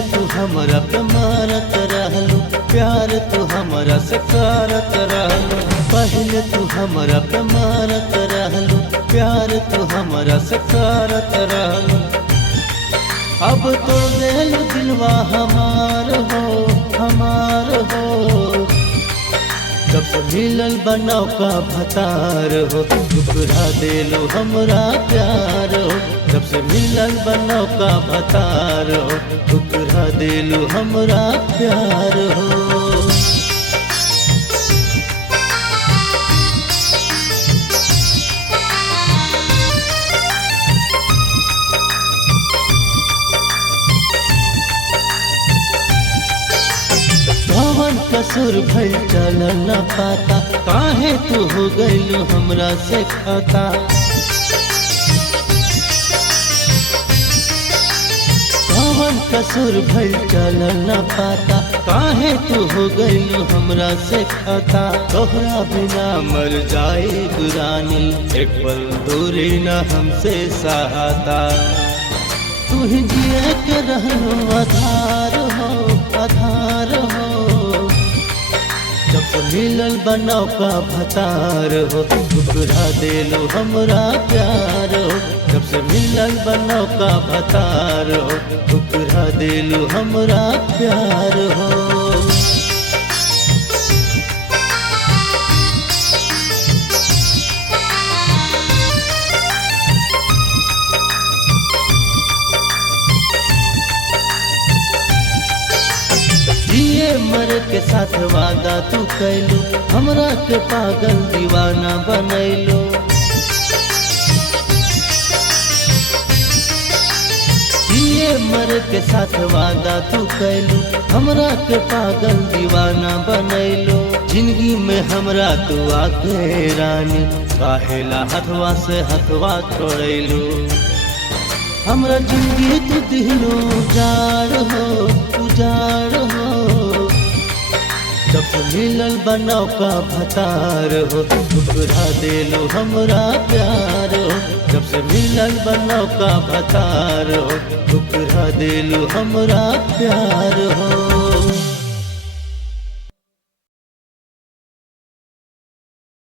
पहले तू हमरा पे मारत रहलू, प्यार तू हमरा से करत रहलू। पहले तू हमरा पे मारत रहलू, प्यार तू हमरा से करत रहलू। अब तो दिल दिलवा हमार हो, हमार हो। जब से मिलल बनाओ का भतार हो, ठुकरा देलो हमरा प्यार हो। जब से मिलल बनाओ का भतार हो, ठुकरा देलो हमरा प्यार हो। कौन कसूर भइल चल न पाता, काहे तू हो गइल हमरा से खाता। कौन कसूर भइल चल न पाता, काहे तू हो गइल हमरा से खाता। तोहरा बिना मर जाए दुरानी, एक पल दूरी न हमसे सहाता। तू ही जिए के रहलो आधार हो, आधार हो। जब से मिलल बनाओ का भतार हो, ठुकरा देलो हमरा प्यार हो। जब से मिलल बनाओ का भतार हो, ठुकरा देलो हमरा प्यार हो। जिए मर के साथ वादा तू कैलू, हमरा के पागल दीवाना बनैलो। जिए मर के साथ वादा तू कैलू, हमरा के पागल दीवाना बनैलो। जिंदगी में हमरा तू आके रानी, काहेला हथवा से हथवा छोड़ैलो। हमरा जिंदगी तू दिलो उजाड़ हो, उजाड़ हो। जब से मिलल बनाओ का भतार हो, ठुकरा देलो हमरा प्यार हो। जब से मिलल बनाओ का भतार हो, ठुकरा देलो हमरा प्यार हो।